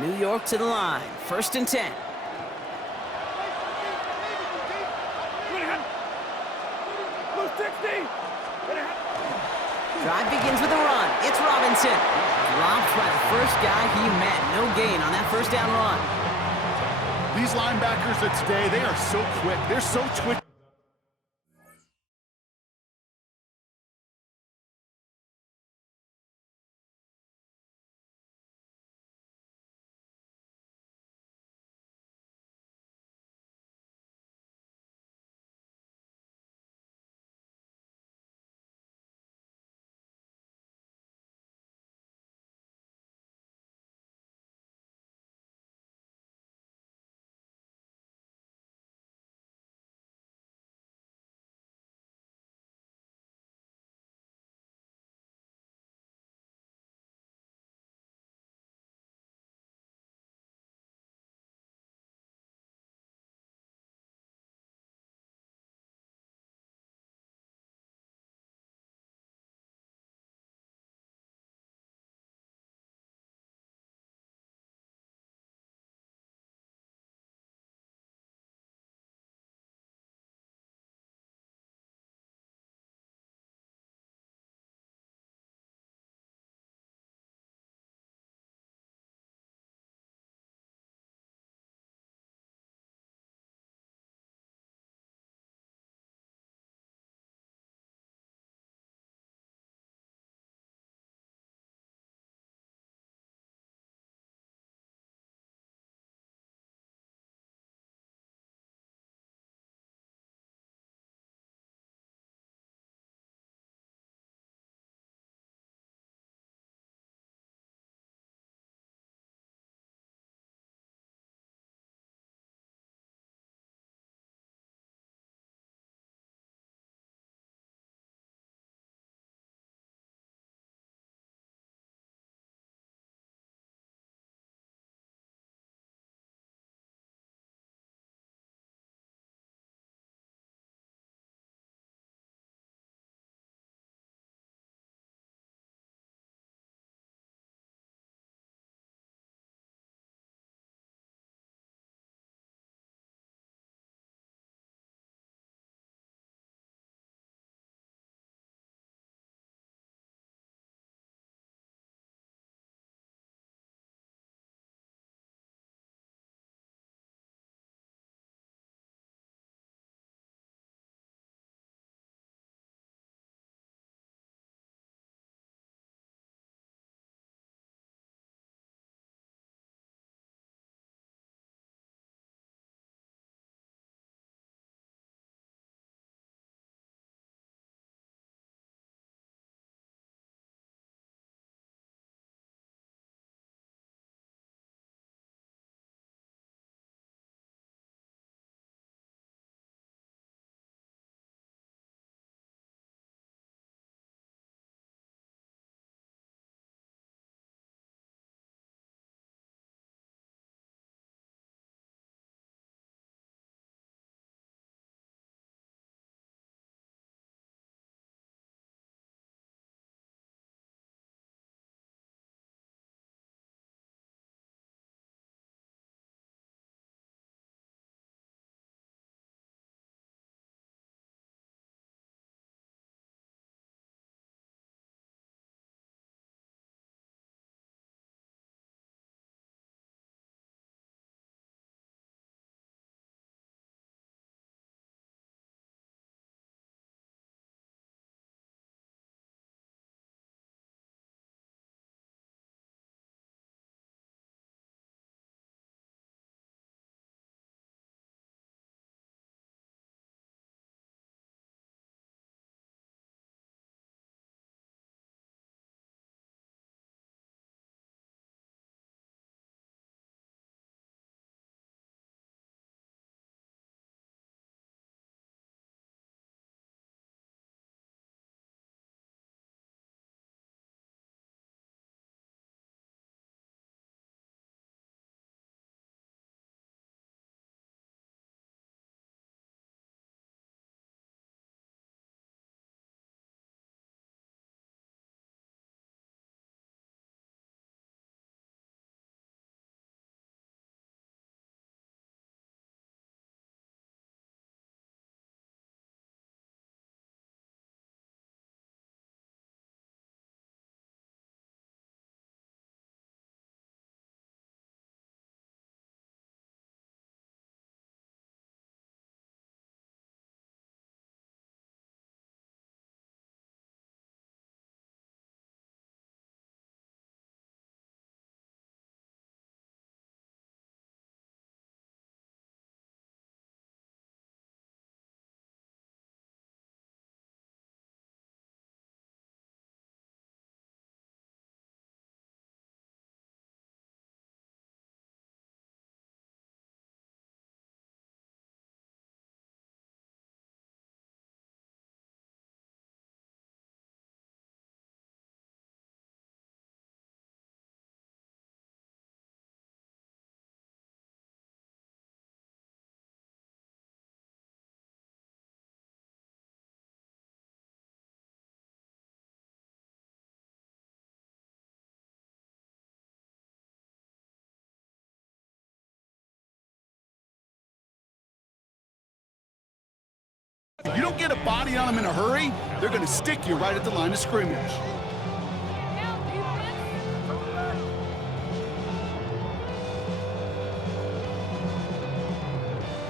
New York to the line. 1st and 10. Drive begins with a run. It's Robinson. Dropped by the first guy he met. No gain on that first down run. These linebackers of today, they are so quick. They're so twitchy. You don't get a body on them in a hurry, they're going to stick you right at the line of scrimmage.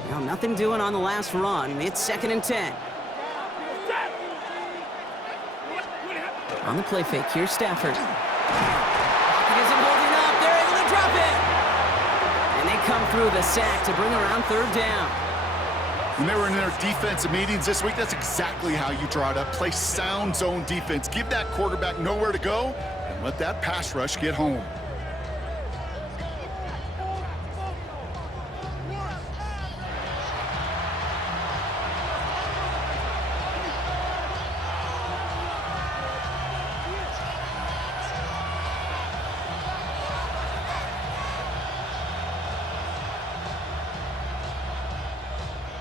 Now, nothing doing on the last run. It's 2nd and 10. On the play fake, here's Stafford. Pocket isn't holding up. They're able to drop it. And they come through the sack to bring around 3rd down. When they were in their defensive meetings this week, that's exactly how you draw it up. Play sound zone defense. Give that quarterback nowhere to go and let that pass rush get home.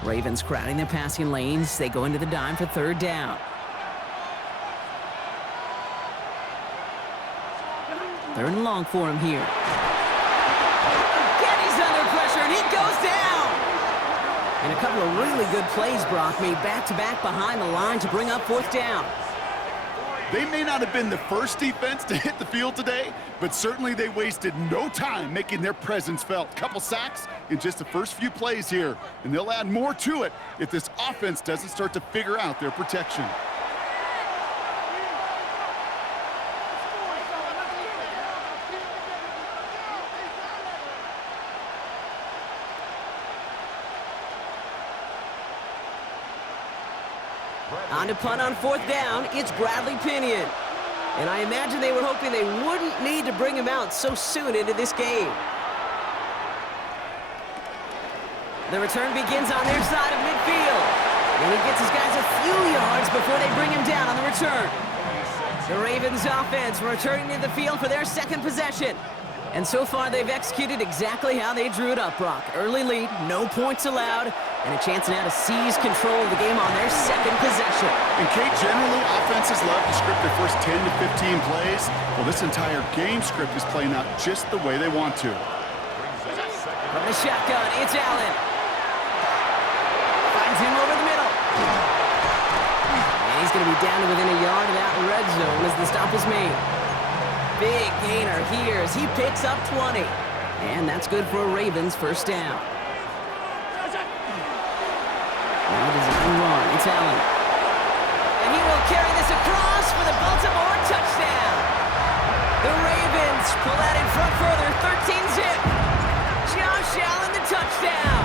Ravens crowding their passing lanes. They go into the dime for 3rd down. 3rd and long for him here. Again, he's under pressure, and he goes down. And a couple of really good plays, Brock, made back-to-back behind the line to bring up 4th down. They may not have been the first defense to hit the field today, but certainly they wasted no time making their presence felt. Couple sacks in just the first few plays here, and they'll add more to it if this offense doesn't start to figure out their protection. On to punt on 4th down, it's Bradley Pinion. And I imagine they were hoping they wouldn't need to bring him out so soon into this game. The return begins on their side of midfield. And he gets his guys a few yards before they bring him down on the return. The Ravens offense returning to the field for their 2nd possession. And so far, they've executed exactly how they drew it up, Brock. Early lead, no points allowed, and a chance now to seize control of the game on their 2nd possession. And Kate, generally, offenses love to script their first 10 to 15 plays. Well, this entire game script is playing out just the way they want to. From the shotgun, it's Allen. Finds him over the middle. And he's going to be down to within a yard of that red zone as the stop is made. Big gainer here as he picks up 20. And that's good for a Ravens 1st down. Now design run. It's Allen. And he will carry this across for the Baltimore touchdown. The Ravens pull that in front further. 13-zip. Josh Allen, the touchdown.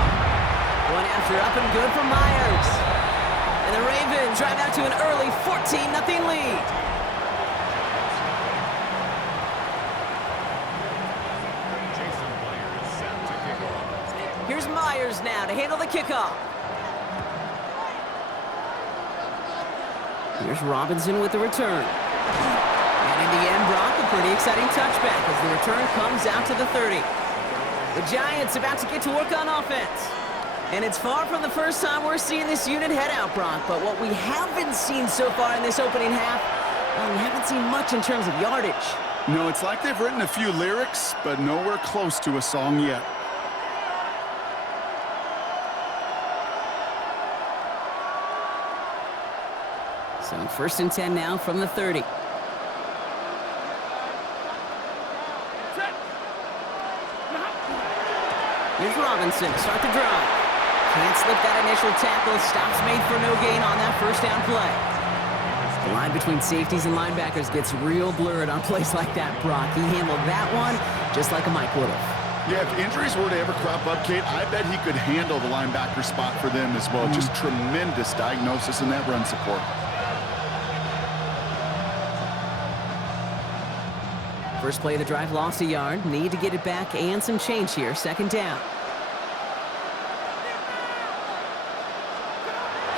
One after up and good for Myers. And the Ravens drive out to an early 14-0 lead. Here's Myers now to handle the kickoff. Here's Robinson with the return. And in the end, Brock, a pretty exciting touchback as the return comes out to the 30. The Giants about to get to work on offense. And it's far from the first time we're seeing this unit head out, Brock. But what we haven't seen so far in this opening half, well, we haven't seen much in terms of yardage. No, it's like they've written a few lyrics, but nowhere close to a song yet. So 1st and 10 now from the 30. Here's Robinson to start the drive. Can't slip that initial tackle. Stops made for no gain on that 1st down play. The line between safeties and linebackers gets real blurred on plays like that, Brock. He handled that one just like a Mike would have. Yeah, if injuries were to ever crop up, Kate, I bet he could handle the linebacker spot for them as well. Just tremendous diagnosis in that run support. First play of the drive lost a yard. Need to get it back and some change here. 2nd down.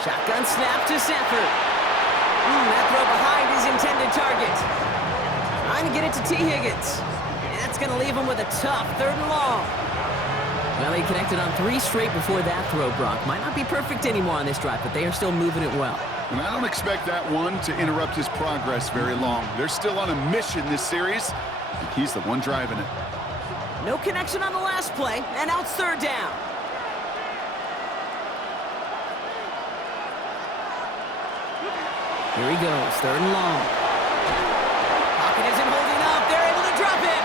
Shotgun snap to Stafford. That throw behind his intended target. Trying to get it to T. Higgins. And that's going to leave him with a tough 3rd and long. Well, he connected on 3 straight before that throw, Brock. Might not be perfect anymore on this drive, but they are still moving it well. And I don't expect that one to interrupt his progress very long. They're still on a mission this series, and he's the one driving it. No connection on the last play, and now it's 3rd down. Here he goes, 3rd and long. Pocket isn't holding up. They're able to drop him.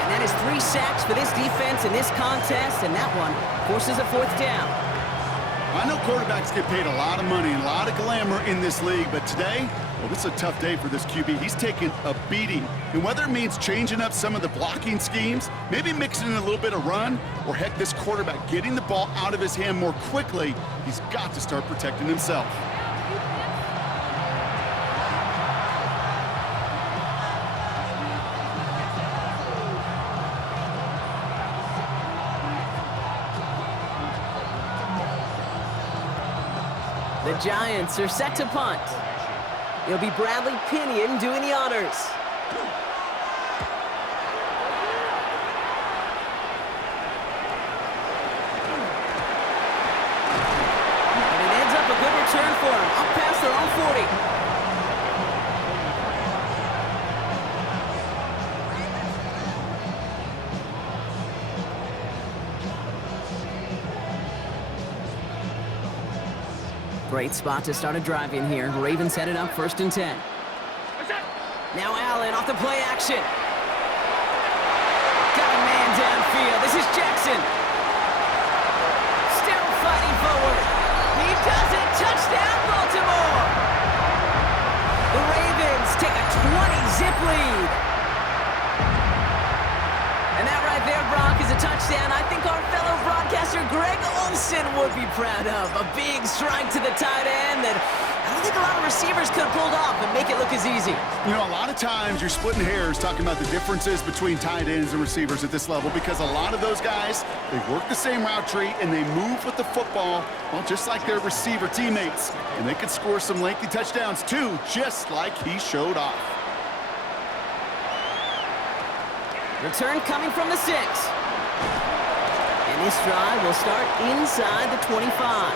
And that is 3 sacks for this defense in this contest, and that one forces a 4th down. I know quarterbacks get paid a lot of money and a lot of glamour in this league, but today, well, this is a tough day for this QB. He's taking a beating. And whether it means changing up some of the blocking schemes, maybe mixing in a little bit of run, or heck, this quarterback getting the ball out of his hand more quickly, he's got to start protecting himself. The Giants are set to punt. It'll be Bradley Pinion doing the honors. And it ends up a good return for him, up past their own 40. Great spot to start a drive in here. Ravens headed up 1st and 10. Now Allen off the play action. Got a man downfield. This is Jackson. Still fighting forward. He does it. Touchdown, Baltimore. The Ravens take a 20-zip lead. And that right there, Brock, is a touchdown I think our fellow broadcaster Greg Olsen would be proud of. A big strike to the tight end that I don't think a lot of receivers could have pulled off and make it look as easy. You know, a lot of times you're splitting hairs talking about the differences between tight ends and receivers at this level because a lot of those guys, they work the same route tree and they move with the football, well, just like their receiver teammates. And they could score some lengthy touchdowns too, just like he showed off. Return coming from the 6. And this drive will start inside the 25.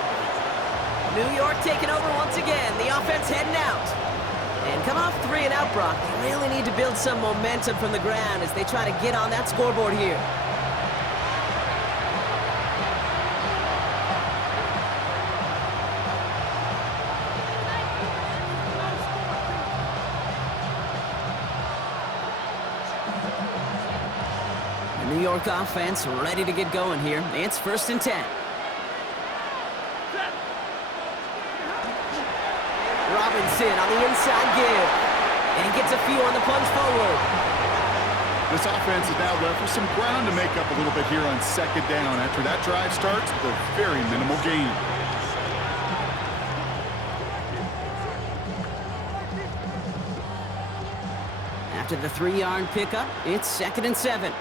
New York taking over once again. The offense heading out. And come off 3 and out, Brock. They really need to build some momentum from the ground as they try to get on that scoreboard here. New York offense ready to get going here. It's 1st and 10. Robinson on the inside give. And he gets a few on the plunge forward. This offense is now left with some ground to make up a little bit here on 2nd down after that drive starts with a very minimal gain. After the 3-yard pickup, it's 2nd and 7.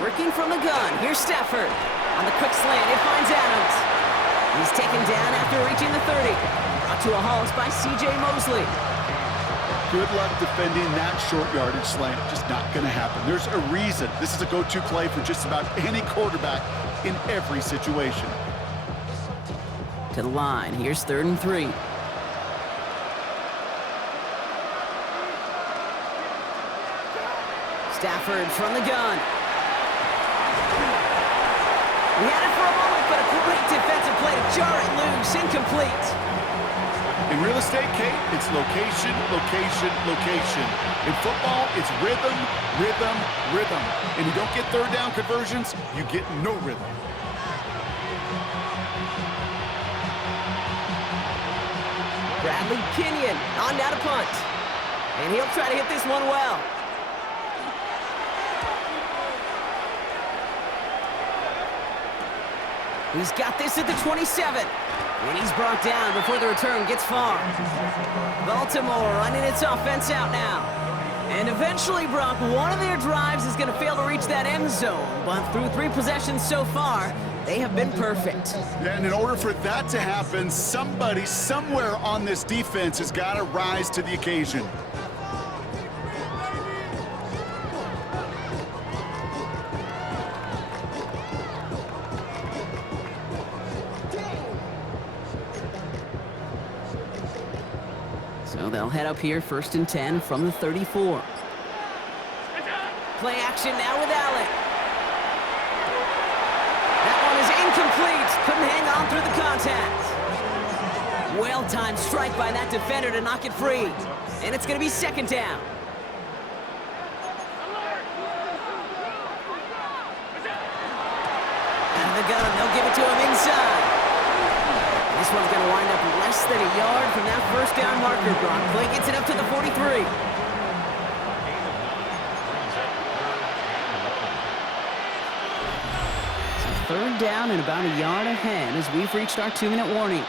Working from the gun, here's Stafford. On the quick slant, it finds Adams. He's taken down after reaching the 30. Brought to a halt by C.J. Mosley. Good luck defending that short yardage slant. Just not going to happen. There's a reason. This is a go-to play for just about any quarterback in every situation. To the line, here's 3rd and 3. Stafford from the gun. He had it for a moment, but a great defensive play to jar it loose. Incomplete. In real estate, Kate, it's location, location, location. In football, it's rhythm, rhythm, rhythm. And you don't get 3rd down conversions, you get no rhythm. Bradley Pinion on down to punt. And he'll try to hit this one well. He's got this at the 27. And he's brought down before the return gets far. Baltimore running its offense out now. And eventually, Brock, one of their drives is going to fail to reach that end zone. But through 3 possessions so far, they have been perfect. Yeah, and in order for that to happen, somebody somewhere on this defense has got to rise to the occasion. So they'll head up here 1st and 10 from the 34. Play action now with Allen. That one is incomplete. couldn't hang on through the contact. Well-timed strike by that defender to knock it free. And it's going to be second down. Out of the gun, they'll give it to him inside. This one's going to wind up less than a yard from that first down marker, Brock. Play gets it up to the 43. Third down and about a yard ahead as we've reached our 2-minute warning.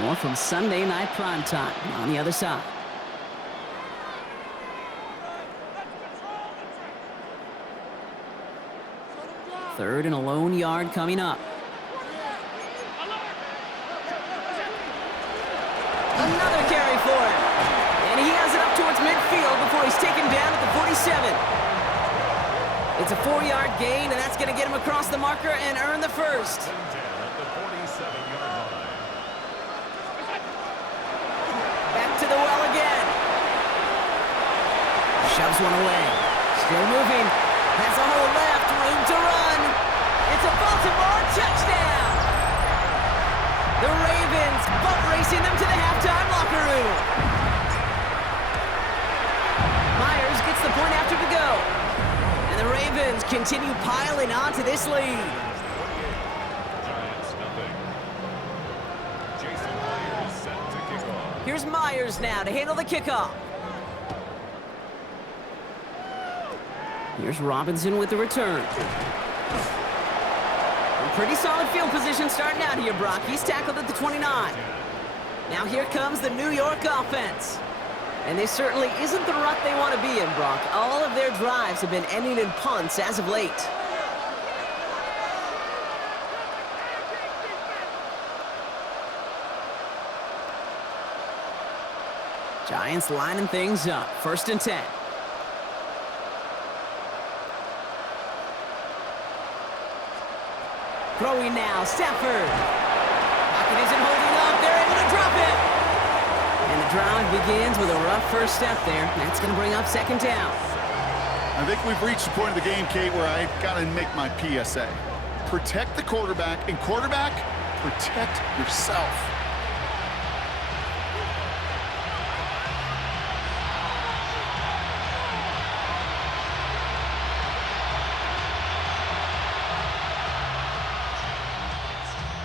More from Sunday Night Primetime on the other side. Third and a lone yard coming up. Another carry for him. And he has it up towards midfield before he's taken down at the 47. It's a 4-yard gain, and that's going to get him across the marker and earn the first. Back to the well again. Shoves one away. Still moving. Has a hole left. Room to run. It's a Baltimore touchdown. The Ravens butt racing them to the halftime locker room. Myers gets the point after to go. And the Ravens continue piling on to this lead. Here's Myers now to handle the kickoff. Here's Robinson with the return. Pretty solid field position starting out here, Brock. He's tackled at the 29. Now here comes the New York offense. And this certainly isn't the rut they want to be in, Brock. All of their drives have been ending in punts as of late. Giants lining things up. 1st and 10. Throwing now, Stafford. Pocket isn't holding up. They're able to drop it. And the drive begins with a rough first step there. That's going to bring up 2nd down. I think we've reached the point of the game, Kate, where I got to make my PSA. Protect the quarterback, and quarterback, protect yourself.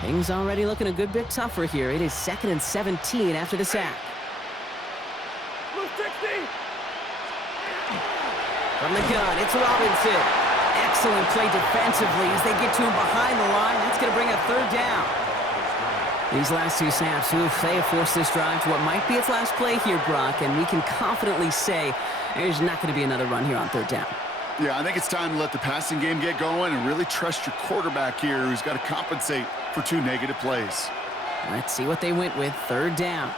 Things already looking a good bit tougher here. It is 2nd and 17 after the sack. From the gun, it's Robinson. Excellent play defensively as they get to him behind the line. That's going to bring up 3rd down. These last 2 snaps, they have forced this drive to what might be its last play here, Brock, and we can confidently say there's not going to be another run here on 3rd down. Yeah, I think it's time to let the passing game get going and really trust your quarterback here, who's got to compensate for 2 negative plays. Let's see what they went with. 3rd down.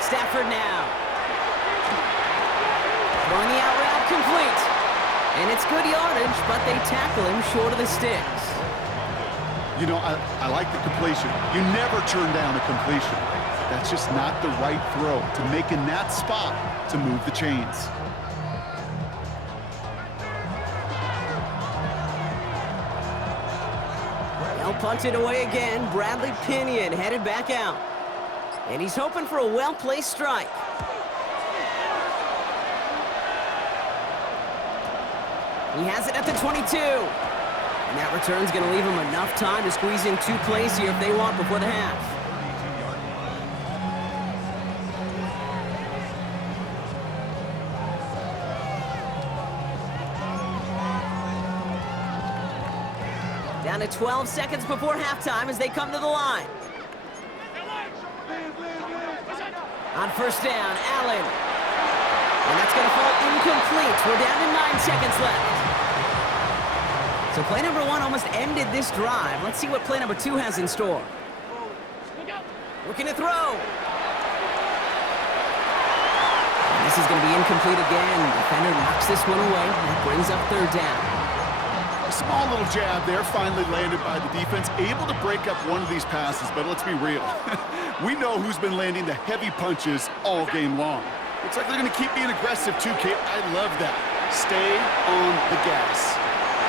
Stafford now. Throwing the out route complete. And it's good yardage, but they tackle him short of the sticks. You know, I like the completion. You never turn down a completion. That's just not the right throw to make in that spot to move the chains. They'll punt it away again. Bradley Pinion headed back out. And he's hoping for a well-placed strike. He has it at the 22. And that return's going to leave him enough time to squeeze in 2 plays here if they want before the half. Down to 12 seconds before halftime as they come to the line. On 1st down, Allen. And that's going to fall incomplete. We're down to 9 seconds left. So play number 1 almost ended this drive. Let's see what play number 2 has in store. Looking to throw. And this is going to be incomplete again. Defender knocks this one away. That brings up 3rd down. A small little jab there, finally landed by the defense, able to break up one of these passes, but let's be real. We know who's been landing the heavy punches all game long. Looks like they're going to keep being aggressive too, Kate. I love that. Stay on the gas.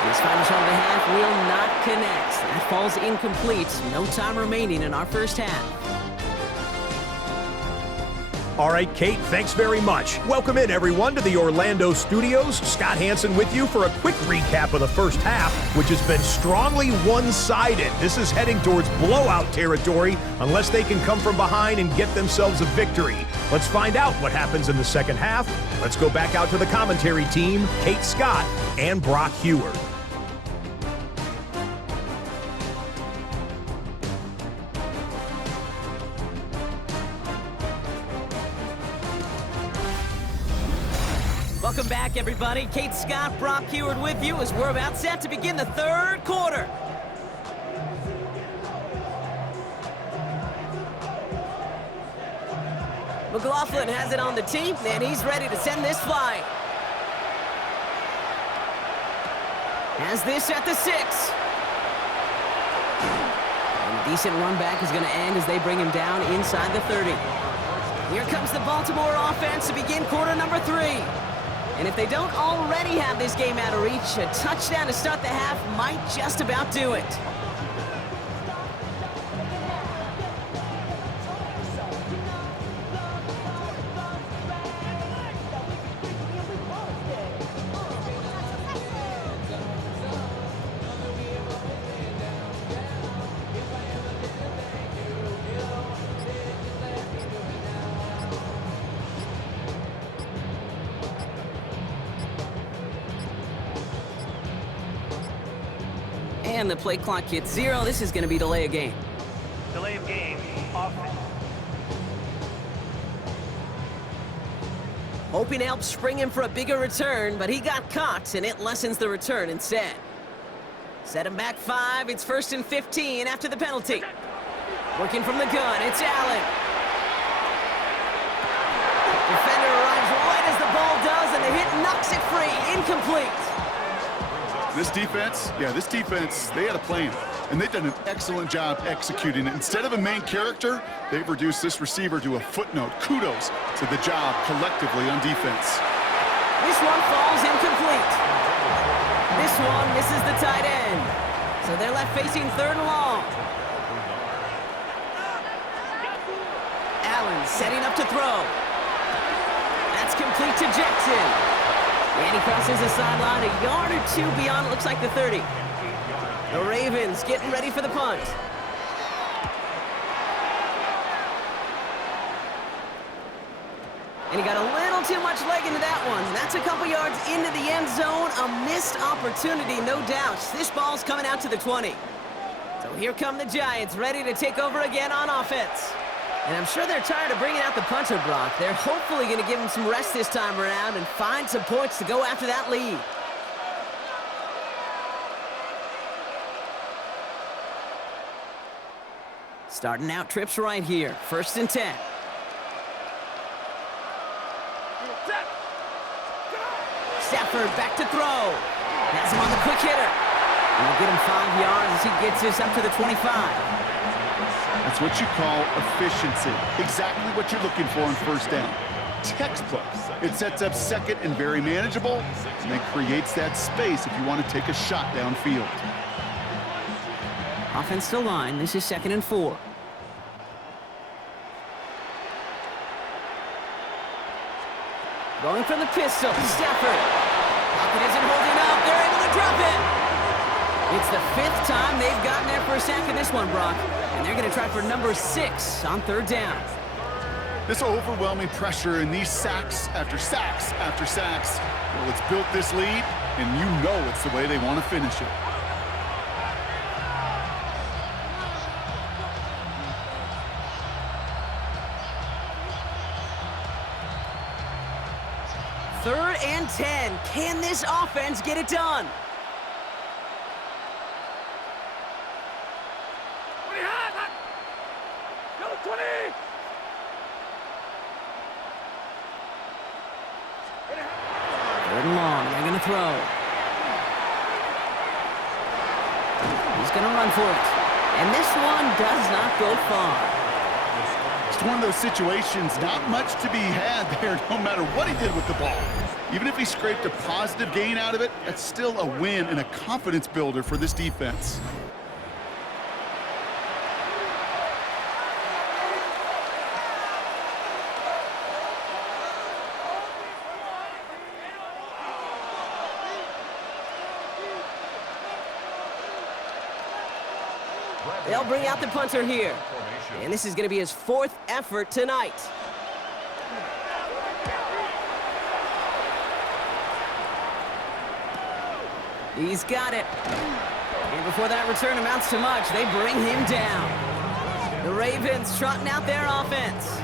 This final shot of the half will not connect. That falls incomplete. No time remaining in our first half. All right, Kate, thanks very much. Welcome in, everyone, to the Orlando studios. Scott Hansen with you for a quick recap of the first half, which has been strongly one-sided. This is heading towards blowout territory unless they can come from behind and get themselves a victory. Let's find out what happens in the second half. Let's go back out to the commentary team, Kate Scott and Brock Huard. Welcome back, everybody. Kate Scott, Brock Huard with you as we're about set to begin the third quarter. McLaughlin has it on the tee, and he's ready to send this flying. Has this at the 6. And a decent run back is going to end as they bring him down inside the 30. Here comes the Baltimore offense to begin quarter number 3. And if they don't already have this game out of reach, a touchdown to start the half might just about do it. And the play clock hits 0. This is going to be delay of game. Delay of game. Offense. Hoping to help spring him for a bigger return, but he got caught, and it lessens the return instead. Set him back 5. It's 1st and 15 after the penalty. Working from the gun, it's Allen. Defender arrives right as the ball does, and the hit knocks it free. Incomplete. This defense, they had a plan, and they've done an excellent job executing it. Instead of a main character, they've reduced this receiver to a footnote. Kudos to the job collectively on defense. This one falls incomplete. This one misses the tight end. So they're left facing 3rd and long. Allen setting up to throw. That's complete to Jackson. And he crosses the sideline a yard or 2 beyond, it looks like the 30. The Ravens getting ready for the punt. And he got a little too much leg into that one. That's a couple yards into the end zone. A missed opportunity, no doubt. This ball's coming out to the 20. So here come the Giants, ready to take over again on offense. And I'm sure they're tired of bringing out the punter, Brock. They're hopefully going to give him some rest this time around and find some points to go after that lead. Starting out trips right here. 1st and 10. Stafford back to throw. Has him on the quick hitter. And we'll get him 5 yards as he gets this up to the 25. That's what you call efficiency. Exactly what you're looking for on 1st down. Textbook. It sets up 2nd and very manageable, and then creates that space if you want to take a shot downfield. Offensive line. This is 2nd and 4. Going from the pistol. Stafford. Pocket isn't holding up. They're able to drop it. It's the 5th time they've gotten there for a sack in this one, Brock. And they're going to try for number 6 on 3rd down. This overwhelming pressure and these sacks after sacks after sacks, well, it's built this lead, and you know it's the way they want to finish it. Third and 10. Can this offense get it done? Third and long. They're going to throw. He's going to run for it. And this one does not go far. It's one of those situations, not much to be had there no matter what he did with the ball. Even if he scraped a positive gain out of it, that's still a win and a confidence builder for this defense. They'll bring out the punter here. And this is going to be his 4th effort tonight. He's got it. And before that return amounts to much, they bring him down. The Ravens trotting out their offense.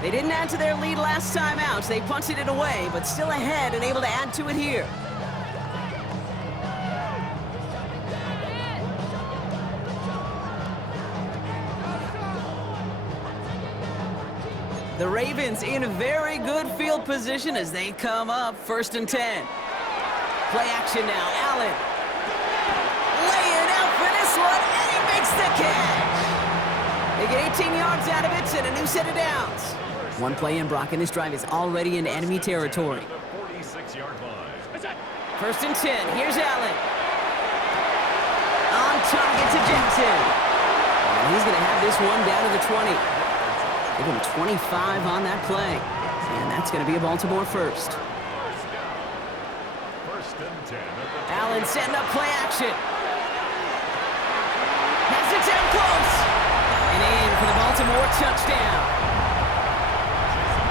They didn't add to their lead last time out. They punted it away, but still ahead and able to add to it here. The Ravens in a very good field position as they come up 1st and 10. Play action now, Allen. Laying out for this one, and he makes the catch. They get 18 yards out of it and a new set of downs. One play in, Brock, and this drive is already in enemy territory. 1st and 10, here's Allen. On target to Jackson. And he's going to have this one down to the 20. Give him 25 on that play. And that's going to be a Baltimore first. Allen setting up play action. Has it down close. And in for the Baltimore touchdown.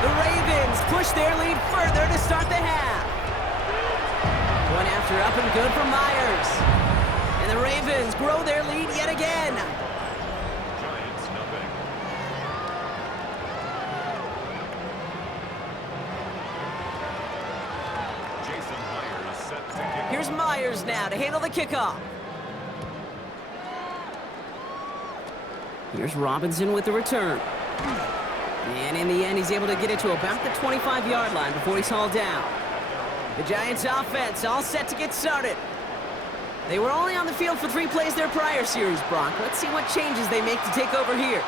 The Ravens push their lead further to start the half. One after up and good for Myers. And the Ravens grow their lead yet again. Here's Myers now to handle the kickoff. Here's Robinson with the return. And in the end, he's able to get it to about the 25-yard line before he's hauled down. The Giants offense all set to get started. They were only on the field for 3 plays their prior series, Brock. Let's see what changes they make to take over here.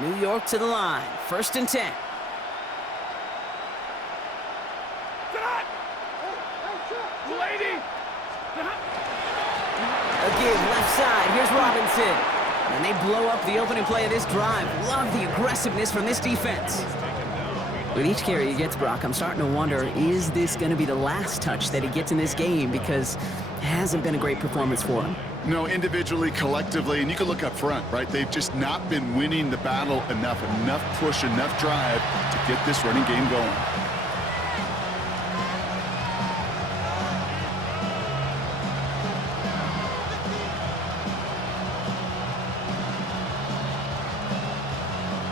New York to the line. 1st and 10. Again, left side. Here's Robinson. And they blow up the opening play of this drive. Love the aggressiveness from this defense. With each carry he gets, Brock, I'm starting to wonder, is this going to be the last touch that he gets in this game? Because it hasn't been a great performance for him. No, individually, collectively, and you can look up front, right? They've just not been winning the battle enough push, enough drive to get this running game going.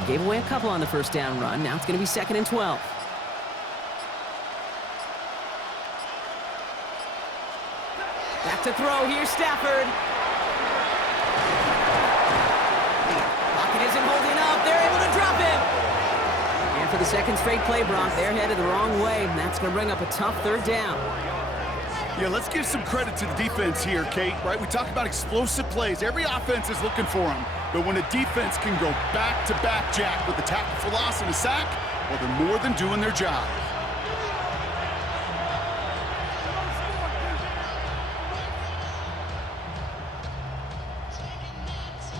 Gave away a couple on the 1st down run. Now it's going to be 2nd and 12. Back to throw. Here's Stafford. Pocket isn't holding up. They're able to drop him. And for the 2nd straight play, Brock, they're headed the wrong way. And that's going to bring up a tough 3rd down. Yeah, let's give some credit to the defense here, Kate, right? We talk about explosive plays. Every offense is looking for them. But when a defense can go back-to-back, Jack, with a tackle for loss and a sack, well, they're more than doing their job.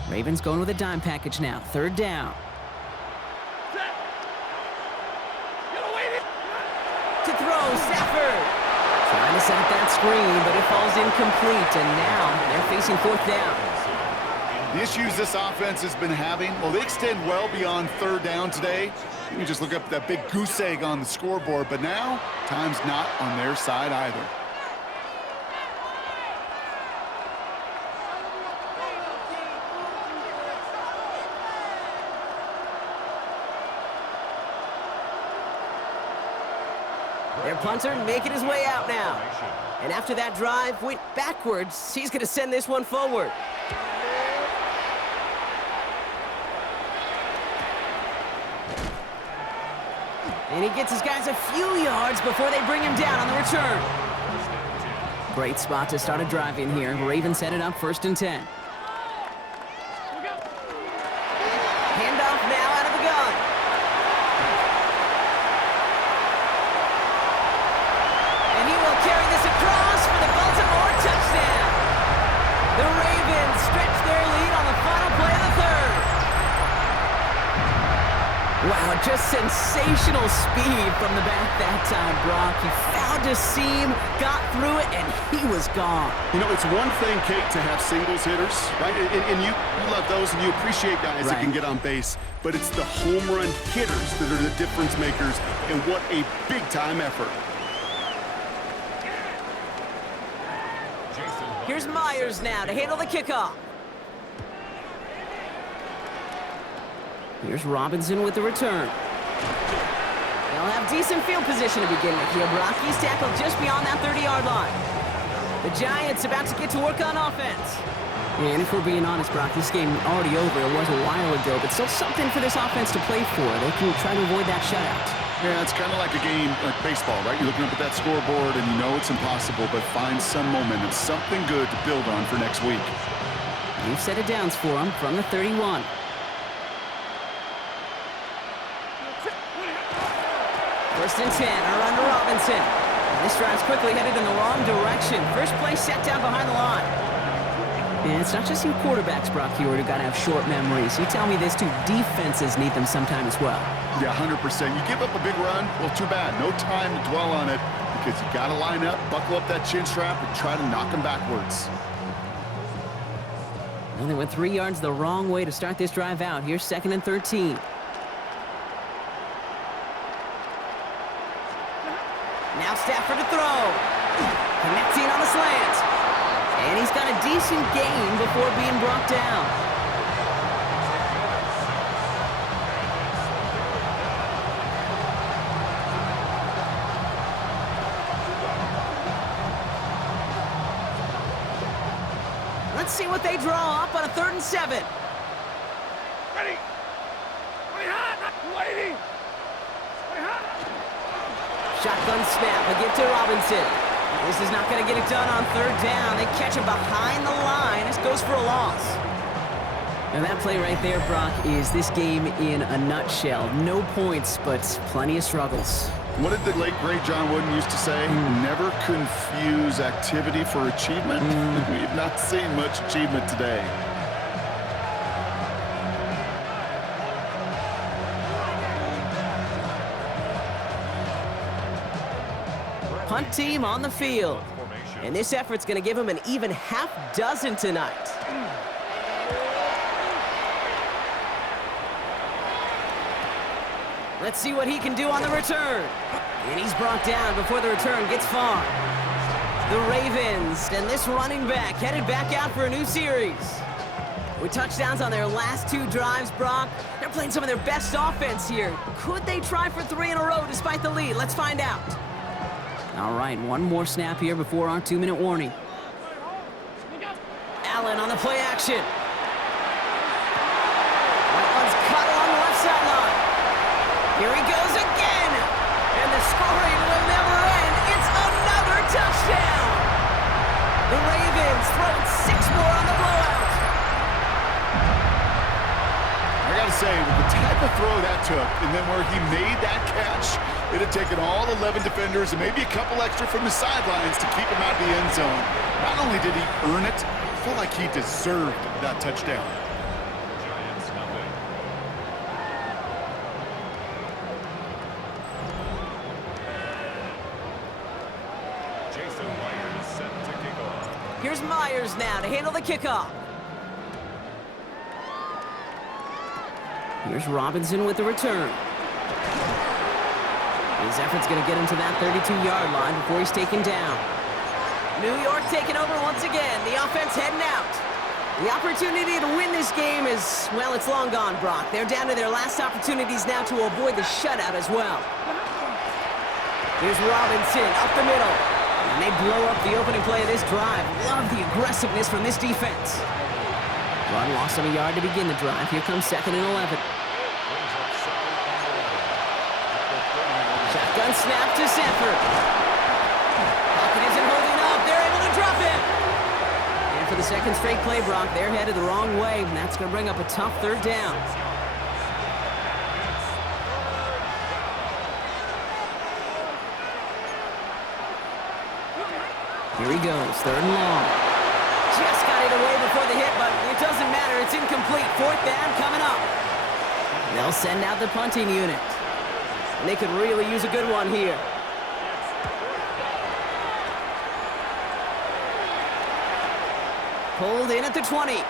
Ravens going with a dime package now. 3rd down. To throw, Stafford. Trying to set up that screen, but it falls incomplete. And now they're facing 4th down. The issues this offense has been having, well, they extend well beyond 3rd down today. You can just look up that big goose egg on the scoreboard, but now time's not on their side either. Their punter making his way out now. And after that drive went backwards, he's going to send this one forward. And he gets his guys a few yards before they bring him down on the return. Great spot to start a drive in here. Ravens set it up 1st and 10. Handoff now out of the gun. And he will carry this across for the Baltimore touchdown. The Ravens stretch their lead on the final play of the 3rd. Wow, just sensational speed from the back that time, Brock. He found a seam, got through it, and he was gone. You know, it's one thing, Kate, to have singles hitters, right? And you love those, and you appreciate guys that can get on base. But it's the home run hitters that are the difference makers, and what a big-time effort. Here's Myers now to handle the kickoff. Here's Robinson with the return. They'll have decent field position to begin with here. Brock, he's tackled just beyond that 30-yard line. The Giants about to get to work on offense. And if we're being honest, Brock, this game already over. It was a while ago, but still something for this offense to play for. They can try to avoid that shutout. Yeah, it's kind of like a game like baseball, right? You're looking up at that scoreboard, and you know it's impossible, but find some momentum, something good to build on for next week. You've set it down for him from the 31. First and 10, a run to Robinson. And this drive's quickly headed in the wrong direction. First play set down behind the line. And it's not just you quarterbacks, Brock Huard, who got to have short memories. You tell me this too, defenses need them sometime as well. Yeah, 100%. You give up a big run, well, too bad. No time to dwell on it because you got to line up, buckle up that chin strap, and try to knock them backwards. Well, they went 3 yards the wrong way to start this drive out. Here's 2nd and 13. Now Stafford to throw. Connecting on the slant. And he's got a decent gain before being brought down. Let's see what they draw up on a 3rd and 7. Ready. Waiting. Shotgun snap, a give to Robinson. This is not going to get it done on 3rd down. They catch him behind the line. This goes for a loss. And that play right there, Brock, is this game in a nutshell. No points, but plenty of struggles. What did the late, great John Wooden used to say? Never confuse activity for achievement. We've not seen much achievement today. Punt team on the field. And this effort's going to give him an even half dozen tonight. Let's see what he can do on the return. And he's brought down before the return gets far. The Ravens and this running back headed back out for a new series. With touchdowns on their last 2 drives, Brock, they're playing some of their best offense here. Could they try for 3 in a row despite the lead? Let's find out. All right, one more snap here before our 2-minute warning. Allen on the play action. That one's cut along the left sideline. Here he goes again. And the scoring will never end. It's another touchdown. The Ravens throwing 6 more on the blowout. I got to say, with the type of throw that took, and then where he made that catch, it had taken all 11 defenders and maybe a couple extra from the sidelines to keep him out of the end zone. Not only did he earn it, I feel like he deserved that touchdown. Here's Myers now to handle the kickoff. Here's Robinson with the return. His effort's going to get him to that 32-yard line before he's taken down. New York taking over once again. The offense heading out. The opportunity to win this game is, well, it's long gone, Brock. They're down to their last opportunities now to avoid the shutout as well. Here's Robinson up the middle. And they blow up the opening play of this drive. Love the aggressiveness from this defense. Run loss of a yard to begin the drive. Here comes 2nd and 11. snap to Sanford. Pocket isn't holding up. They're able to drop it. And for the second straight play, Brock, they're headed the wrong way, and that's going to bring up a tough third down. Here he goes, third and long. Just got it away before the hit, but it doesn't matter. It's incomplete. Fourth down coming up. They'll send out the punting unit. And they could really use a good one here. Pulled in at the 20. And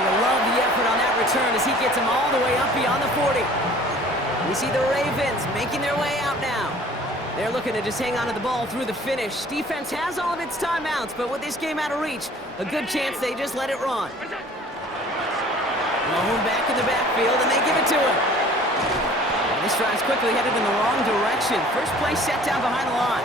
you love the effort on that return as he gets him all the way up beyond the 40. We see the Ravens making their way out now. They're looking to just hang on to the ball through the finish. Defense has all of its timeouts, but with this game out of reach, a good chance they just let it run. Malone back in the backfield, and they give it to him. And this drive's quickly headed in the wrong direction. First play set down behind the line.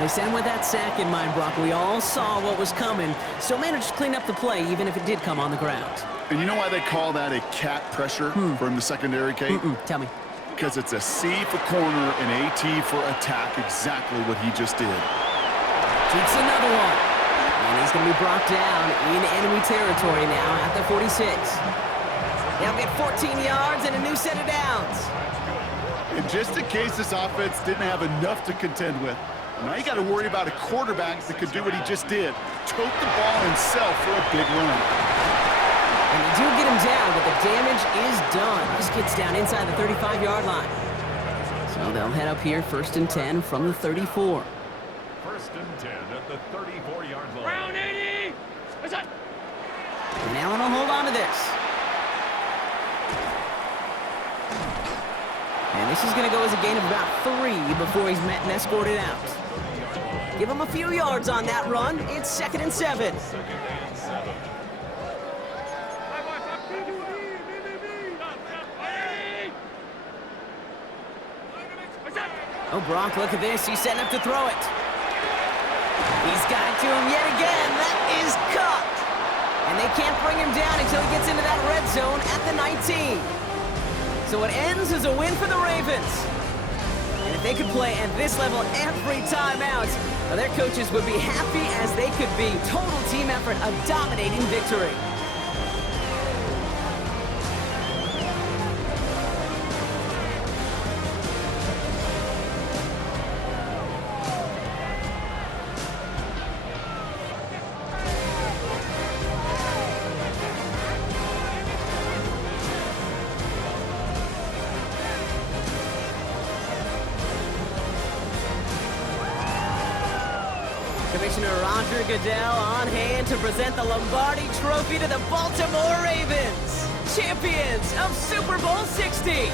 They send with that sack in mind, Brock. We all saw what was coming. Still managed to clean up the play, even if it did come on the ground. And you know why they call that a cat pressure from the secondary, Kate? Tell me. Because it's a C for corner and AT for attack, exactly what he just did. Keeps another one. And he's going to be brought down in enemy territory now at the 46. They'll get 14 yards and a new set of downs. And just in case this offense didn't have enough to contend with, now you got to worry about a quarterback that could do what he just did. Tote the ball himself for a big run. And they do get him down, but the damage is done. This gets down inside the 35-yard line. So they'll head up here, 1st and 10 from the 34. 1st and 10 at the 34-yard line. Round 80! What's that? And Allen will hold on to this. And this is going to go as a gain of about 3 before he's met and escorted out. Give him a few yards on that run. It's 2nd and 7. Oh, Brock, look at this. He's setting up to throw it. He's got it to him yet again. That is caught. And they can't bring him down until he gets into that red zone at the 19. So it ends as a win for the Ravens. And if they could play at this level every time out, well, their coaches would be happy as they could be. Total team effort, a dominating victory. Commissioner Roger Goodell on hand to present the Lombardi Trophy to the Baltimore Ravens, champions of Super Bowl 60.